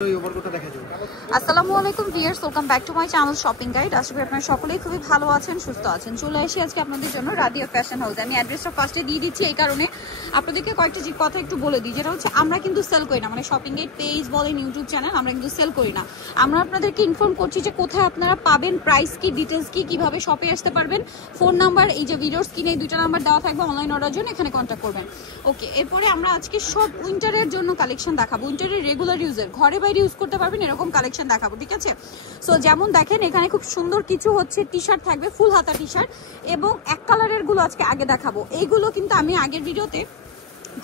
আসসালামু আলাইকুম viewers, welcome back to my channel shopping guide. আশা করি আপনারা সকলেই খুবই ভালো আছেন, সুস্থ আছেন। চলে আসি আজকে আপনাদের জন্য রাদিয়া ফ্যাশন হাউস। আমি অ্যাড্রেসটা ফার্স্টে দিয়ে দিচ্ছি এই কারণে আপনাদেরকে কয়েকটা কথা একটু বলে দিই, যেটা হচ্ছে আমরা কিন্তু সেল করি না, মানে শপিং গাইড পেজ বলেন ইউটিউব চ্যানেল, আমরা কিন্তু সেল করি না। আমরা আপনাদেরকে ইনফর্ম করছি যে কোথায় আপনারা পাবেন, প্রাইস কি, ডিটেলস কি, কিভাবে শপে আসতে পারবেন। ফোন নাম্বার এই যে ভিডিওর স্ক্রিনে এই দুইটা নাম্বার দেওয়া থাকবে, অনলাইন অর্ডার জন্য এখানে কন্ট্যাক্ট করবেন। ওকে, এরপরে আমরা আজকে সব উইন্টারের জন্য কালেকশন দেখাবো। উইন্টারের রেগুলার ইউজের, ঘরে বাইরে ইউজ করতে পারবেন এরকম কালেকশন দেখাবো, ঠিক আছে? সো যেমন দেখেন এখানে খুব সুন্দর কিছু হচ্ছে টি শার্ট থাকবে, ফুল হাতা টি শার্ট, এবং এক কালারের গুলো আজকে আগে দেখাবো। এইগুলো কিন্তু আমি আগের ভিডিওতে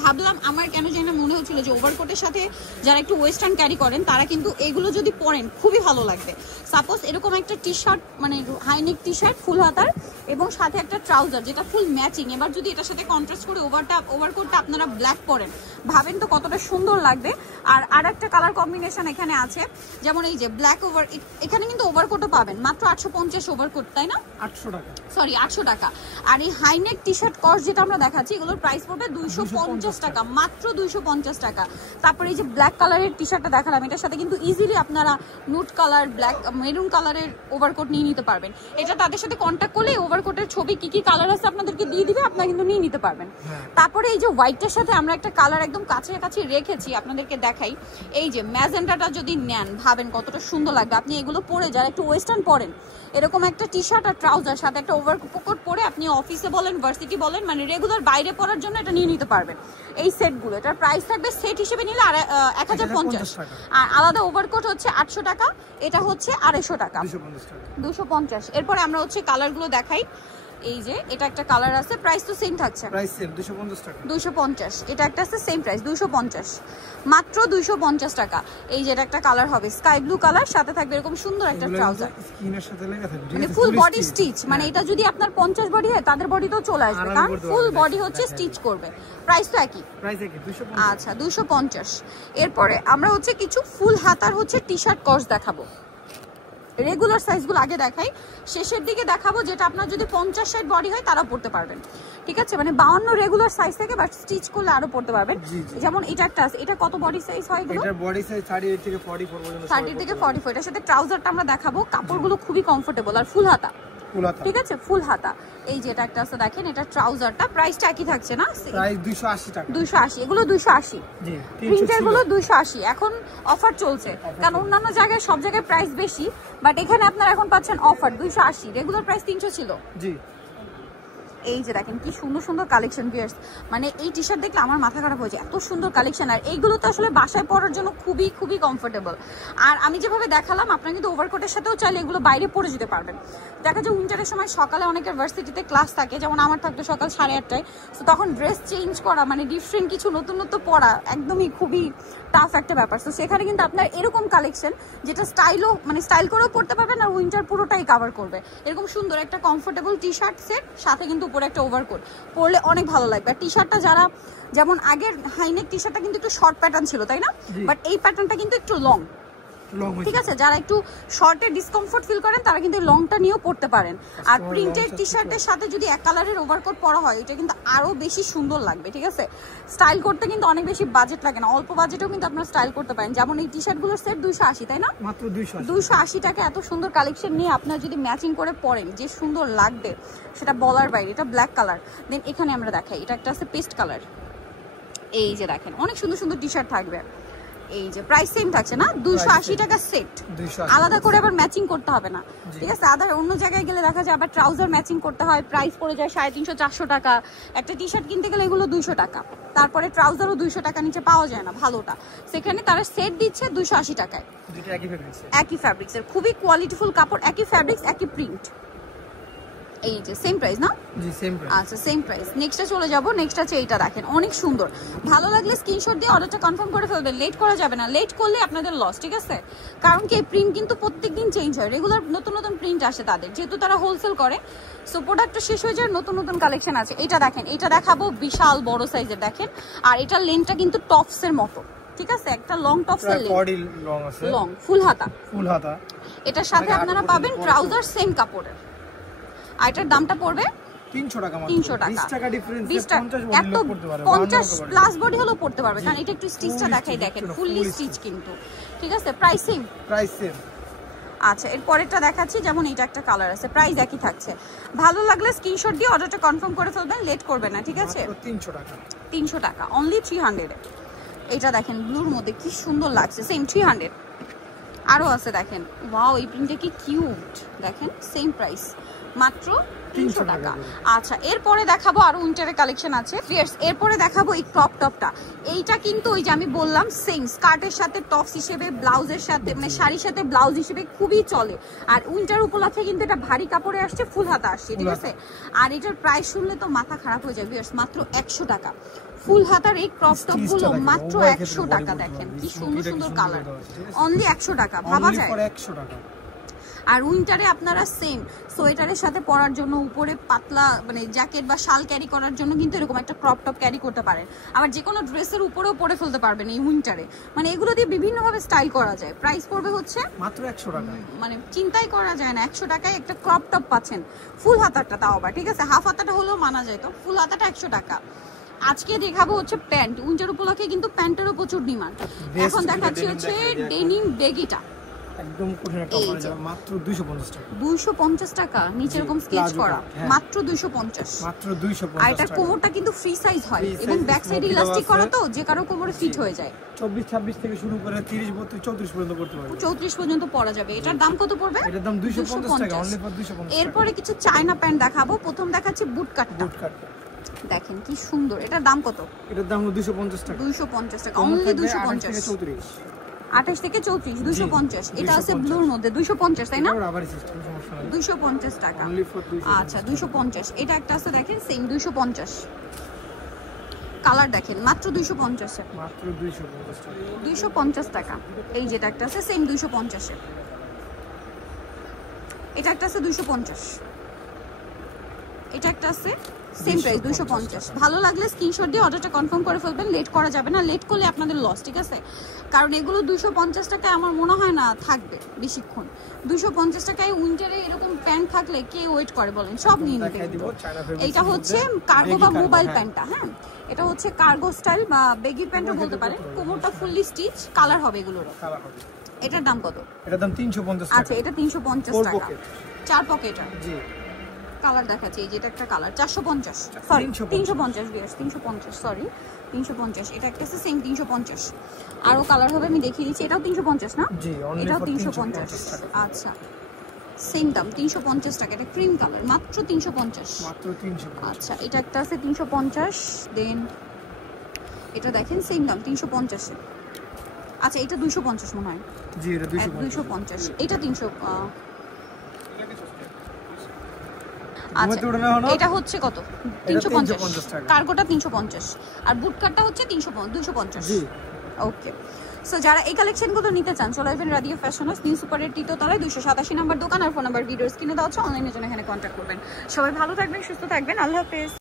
ভাবলাম, আমার কেন জানি না মনে হচ্ছিল যে ওভারকোটের সাথে যারা একটু ওয়েস্টার্ন ক্যারি করেন তারা কিন্তু এগুলো যদি পরেন খুবই ভালো লাগবে। সাপোজ এরকম একটা টি শার্ট, মানে হাইনেক টি শার্ট ফুল হাতার, এবং সাথে একটা ট্রাউজার যেটা ফুল ম্যাচিং। এবার যদি এটার সাথে কন্ট্রাস্ট করে ওভারকোটটা আপনারা ব্ল্যাক পরেন, ভাবেন তো কতটা সুন্দর লাগবে। আর একটা কালার কম্বিনেশন এখানে আছে, যেমন এই যে ব্ল্যাক ওভার, এখানে কিন্তু ওভারকোটও পাবেন মাত্র 850 ওভারকোট, তাই না? 800 টাকা, সরি 800 টাকা। আর এই হাইনেক টি শার্ট কস যেটা আমরা দেখাচ্ছি, এগুলোর প্রাইস পড়বে 250 টাকা, মাত্র 250 টাকা। তারপরে এই যে ব্ল্যাক কালারের টি শার্টটা দেখালাম, এটার সাথে কিন্তু ইজিলি আপনারা নুট কালার, ব্ল্যাক, মেরুন কালারের ওভারকোট নিয়ে নিতে পারবেন। এটা তাদের সাথে কন্ট্যাক্ট করলে ওভারকোটের ছবি কি কি কালার আছে আপনাদেরকে দিয়ে দিবে, আপনারা কিন্তু নিয়ে নিতে পারবেন। তারপরে এই যে হোয়াইটের সাথে আমরা একটা কালার একদম কাছাকাছি রেখেছি, আপনাদেরকে দেখাই। এই যে ম্যাজেন্টাটা যদি নেন, ভাবেন কতটা সুন্দর লাগবে। আপনি এগুলো পরে যারা একটু ওয়েস্টার্ন পরেন, এরকম একটা টি শার্ট আর ট্রাউজার সাথে একটা ওভারকোট পরে আপনি অফিসে বলেন, ভার্সিটি বলেন, মানে রেগুলার বাইরে পরার জন্য এটা নিয়ে নিতে পারবেন। এই সেটগুলো, এটার প্রাইস থাকবে সেট হিসেবে নিলে 1050, আর আলাদা ওভারকোট হচ্ছে 800 টাকা, এটা হচ্ছে 250 টাকা, 250। এরপরে আমরা হচ্ছে কালারগুলো দেখাই। এই যে এটা একটা কালার আছে, প্রাইস তো সেম থাকছে, প্রাইস সেম 250 টাকা, 250। এটা একটা আছে সেম প্রাইস 250, মাত্র 250 টাকা। এই যে এটা একটা কালার হবে স্কাই ব্লু কালার, সাথে থাকবে এরকম সুন্দর একটা ট্রাউজার, স্কিনের সাথে লেখা থাকবে, মানে ফুল বডি স্টিচ। মানে এটা যদি আপনার 50 বডি হয় তাদের বডিতেও চলে আসবে, কারণ ফুল বডি হচ্ছে স্টিচ করবে। প্রাইস তো একই, প্রাইস একই 250। আচ্ছা 250। এরপরে আমরা হচ্ছে কিছু ফুল হাতার হচ্ছে টি শার্ট কস দেখাবো। রেগুলার সাইজগুলো আগে দেখাই, শেষের দিকে দেখাবো যেটা আপনার যদি 50-60 বডি হয় তারা পড়তে পারবেন, ঠিক আছে? মানে 52 রেগুলার সাইজ থেকে, বাট স্টিচ করলে আরো পড়তে পারবেন। যেমন এটা একটা আছে, এটা কত বডি সাইজ হয় এগুলো? এটা বডি সাইজ 38 থেকে 44 পর্যন্ত, 30 থেকে 44। এটার সাথে ট্রাউজারটা আমরা দেখাবো, কাপড়গুলো খুবই কমফোর্টেবল, আর ফুল হাতা, ঠিক আছে? ফুল হাতা। এই যে এটা একটা আছে দেখেন, এটা ট্রাউজারটা, প্রাইসটা একই থাকছে না? প্রাইস 280 টাকা, 280। এগুলো 280, জি, প্রিন্টের গুলো 280। এখন অফার চলছে, কারণ অন্যান্য জায়গায় সব জায়গায় প্রাইস বেশি, বাট এখানে আপনারা এখন পাচ্ছেন অফার 280। রেগুলার প্রাইস 300 ছিল, জি। এই যে দেখেন কি সুন্দর সুন্দর কালেকশন ভিউয়ার্স, মানে এই টি শার্ট দেখলে আমার মাথা খারাপ হয়ে যায়, এত সুন্দর কালেকশন। আর এইগুলো তো আসলে বাসায় পরার জন্য খুবই খুবই কমফোর্টেবল। আর আমি যেভাবে দেখালাম, আপনারা কিন্তু ওভারকোটের সাথেও চাইলে এগুলো বাইরে পরে যেতে পারবেন। দেখা যায় উইন্টারের সময় সকালে অনেকের ভার্সিটিতে ক্লাস থাকে, যেমন আমার থাকতো সকাল 8:30টায়, তো তখন ড্রেস চেঞ্জ করা, মানে ডিফারেন্ট কিছু নতুন নতুন পরা একদমই খুবই টাফ একটা ব্যাপার। তো সেখানে কিন্তু আপনার এরকম কালেকশন, যেটা স্টাইলও, মানে স্টাইল করেও পড়তে পারবেন, আর উইন্টার পুরোটাই কাভার করবে। এরকম সুন্দর একটা কমফোর্টেবল টি শার্ট সেট, সাথে কিন্তু উপরে একটা ওভারকোট, পরলে অনেক ভালো লাগবে। আর টি শার্টটা যারা, যেমন আগের হাইনেক টি শার্টটা কিন্তু একটু শর্ট প্যাটার্ন ছিল, তাই না? বাট এই প্যাটার্নটা কিন্তু একটু লং, ঠিক আছে? যারা একটু শর্টে ডিসকমফোর্ট ফিল করেন তারা কিন্তু লংটা নিয়েও পড়তে পারেন। আর প্রিন্টেড টি শার্টের সাথে যদি এক কালারের ওভারকোট পরা হয়, এটা কিন্তু আরো বেশি সুন্দর লাগবে, ঠিক আছে? স্টাইল করতে কিন্তু অনেক বেশি বাজেট লাগে না, অল্প বাজেটেও কিন্তু আপনারা স্টাইল করতে পারেন। যেমন এই টি শার্টগুলোর সেট 280, তাই না? মাত্র 280 টাকা। এত সুন্দর কালেকশন নিয়ে আপনারা যদি ম্যাচিং করে পরেন, যে সুন্দর লাগবে সেটা বলার বাইরে। এটা ব্ল্যাক কালার, দেন এখানে আমরা দেখাই, এটা একটা আছে পেস্ট কালার। এই যে দেখেন অনেক সুন্দর সুন্দর টি শার্ট থাকবে। এই যে প্রাইস সেম থাকছে না, 280 টাকা সেট, আলাদা করে আবার ম্যাচিং করতে হবে না, ঠিক আছে? আদার অন্য জায়গায় গেলে দেখা যায় আবার ট্রাউজার ম্যাচিং করতে হয়, প্রাইস পড়ে যায় 350-400 টাকা। একটা টি শার্ট কিনতে গেলে এগুলো 200 টাকা, তারপরে ট্রাউজারও 200 টাকা নিচে পাওয়া যায় না ভালোটা, সেখানে তারা সেট দিচ্ছে 280 টাকায়। একই ফ্যাব্রিক্সের, খুবই কোয়ালিটিফুল কাপড়, একই ফ্যাব্রিক্স, একই প্রিন্ট। এই যে সেম প্রাইস না? জি সেম প্রাইস। আচ্ছা সেম প্রাইস। নেক্সটে চলে যাব। নেক্সট আছে এইটা, দেখেন অনেক সুন্দর। ভালো লাগলে স্ক্রিনশট দিয়ে অর্ডারটা কনফার্ম করে ফেলবেন, লেট করা যাবে না। লেট করলে আপনাদের লস, ঠিক আছে? কারণ কি এই প্রিন্ট কিন্তু প্রত্যেকদিন চেঞ্জ হয়, রেগুলার নতুন নতুন প্রিন্ট আসে তাদের, যেহেতু তারা হোলসেল করে। সো প্রোডাক্টটা শেষ হয়ে যায়, নতুন নতুন কালেকশন আছে। এটা দেখেন, এটা দেখাবো বিশাল বড় সাইজের, দেখেন। আর এটার লেন্থটা কিন্তু টপসের মতো, ঠিক আছে? একটা লং টপসের লেন্থ, লং ফুল হাতা, এটার সাথে আপনারা পাবেন ট্রাউজার সেম কাপড়ের। আর এটার দামটা পড়বে 300 টাকা মাত্র 300 টাকা 20 টাকা ডিফারেন্স 20 টাকা 50 বডি লোড করতে পারবে 50 প্লাস বডি হলো পড়তে পারবে কারণ এটা একটু স্টিচটা দেখাই দেখেন ফুললি স্টিচ কিন্তু ঠিক আছে প্রাইসিং প্রাইস সেম আচ্ছা এর পরেরটা দেখাচ্ছি যেমন এটা একটা কালার আছে প্রাইস একই থাকছে ভালো লাগলে স্ক্রিনশট দিয়ে অর্ডারটা কনফার্ম করে ফেলবেন লেট করবেন না ঠিক আছে মাত্র 300 টাকা 300 টাকা অনলি 300 এ এটা দেখেন ব্লুর মধ্যে কি সুন্দর লাগছে সেম 300 আরো আছে দেখেন ওয়াও এই প্রিন্টটা কি কিউট দেখেন সেম প্রাইস মাত্র 300 টাকা আচ্ছা এরপরে দেখাবো আরো উইন্টারের কালেকশন আছে ফিয়ার্স এরপরে দেখাবো এই ক্রপ টপটা এইটা কিন্তু ওই যে আমি বললাম সেম স্কার্টের সাথে টপস হিসেবে ব্লাউজের সাথে মানে শাড়ির সাথে ব্লাউজ হিসেবে খুবই চলে আর উইন্টার উপলক্ষে কিন্তু এটা ভারী কাপড়ে আসছে ফুল হাতা আসছে ঠিক আছে আর এটার প্রাইস শুনলে তো মাথা খারাপ হয়ে যায় ফিয়ার্স মাত্র 100 টাকা ফুল হাতার এই ক্রপ টপ গুলো মাত্র 100 টাকা দেখেন কি সুন্দর সুন্দর কালার অনলি 100 টাকা ভাবা যায় 100 টাকা আর উইন্টারে আপনারা সেম সোয়েটারের সাথে পরার জন্য উপরে পাতলা মানে জ্যাকেট বা শাল ক্যারি করার জন্য কিন্তু এরকম একটা ক্রপ টপ ক্যারি করতে পারেন আবার যে কোনো ড্রেসের উপরেও পরে ফেলতে পারবেন এই উইন্টারে মানে এগুলো দিয়ে বিভিন্নভাবে স্টাইল করা যায় প্রাইস পড়বে হচ্ছে মাত্র 100 টাকা মানে চিন্তাই করা যায় না 100 টাকায় একটা ক্রপ টপ পাচ্ছেন ফুল হাতাটা তাও আবার ঠিক আছে হাফ হাতাটা হলেও মানা যায় তো ফুল হাতাটা 100 টাকা আজকে দেখাবো হচ্ছে প্যান্ট উইন্টার উপলক্ষে কিন্তু প্যান্টেরও প্রচুর ডিমান্ড এখন দেখাচ্ছি হচ্ছে ডেনিম বেগিটা একদম কঠিন একটা কাপড় মাত্র 250 টাকা 250 টাকা নিচে এরকম স্কেচ করা মাত্র 250 মাত্র 250 আর এটার কোমরটা কিন্তু ফ্রি সাইজ হয় এবং ব্যাক সাইড ইলাস্টিক করা তো যে কারো কোমরে ফিট হয়ে যায় 24 26 থেকে শুরু করে 30 32 34 পর্যন্ত করতে পারবে 34 পর্যন্ত পরা যাবে এটার দাম কত পড়বে এটার দাম 250 টাকা অনলি ফর 250 এরপরে কিছু চায়না প্যান্ট দেখাবো প্রথম দেখাচ্ছি বুট কাটটা দেখেন কি সুন্দর এটার দাম কত এটার দাম হলো 250 টাকা 250 টাকা অনলি 250 28 থেকে 34 250 এটা আছে ব্লুর মধ্যে 250 তাই না 250 টাকা আচ্ছা 250 এটা একটা আছে দেখেন সেম 250 কালার দেখেন মাত্র 250 এ মাত্র 250 টাকা 250 টাকা এই যেটা একটা আছে সেম 250 এ এটা একটা আছে 250 এটা একটা আছে সেম প্রাইস 250 ভালো লাগলে স্ক্রিনশট দিয়ে অর্ডারটা কনফার্ম করে ফেলবেন লেট করা যাবে না লেট করলে আপনাদের লস ঠিক আছে কারণ এগুলো 250 টাকা আমার মনে হয় না থাকবে বেশিক্ষণ 250 টাকায় উইন্টারে এরকম প্যান্ট থাকলে কে ওয়েট করে বলেন সব নিয়ে নিতে এটা হচ্ছে কার্গো বা মোবাইল প্যান্টটা হ্যাঁ এটা হচ্ছে কার্গো স্টাইল বা বেগি প্যান্টও বলতে পারেন কোমরটা ফুললি স্টিচ কালার হবে এগুলোর কালার হবে এটার দাম কত এটার দাম 350 টাকা আচ্ছা এটা 350 টাকা 4 পকেটার জি কালার দেখাচ্ছি এই যে এটা একটা কালার 450 সরি 350 ভিউয়ার্স 350 সরি 350 এটা একটা সেম 350 আরো কালার হবে আমি দেখিয়ে দিচ্ছি এটাও 350 না জি এটাও 350 আচ্ছা সেম দাম 350 টাকা এটা ক্রিম কালার মাত্র 350 মাত্র 350 আচ্ছা এটা একটা আছে 350 দেন এটা দেখেন সেম দাম 350 এ আচ্ছা এটা 250 মনে হয় জি এটা 250 এটা 300 এটা হচ্ছে কত 350 টাকা কার্গোটা 350 আর বুট কাটটা হচ্ছে 250 জি ওকে সো যারা এই কালেকশনগুলো নিতে চান চলে আসবেন রাদিয়া ফ্যাশন হাউস নিউ সুপারের তৃতীয় তলায় 287 নম্বর দোকান আর ফোন নাম্বার ভিডিওস কিনে দেওয়া হচ্ছে অনলাইনে জন্য এখানে কন্ট্যাক্ট করবেন সবাই ভালো থাকবেন সুস্থ থাকবেন আল্লাহ হাফেজ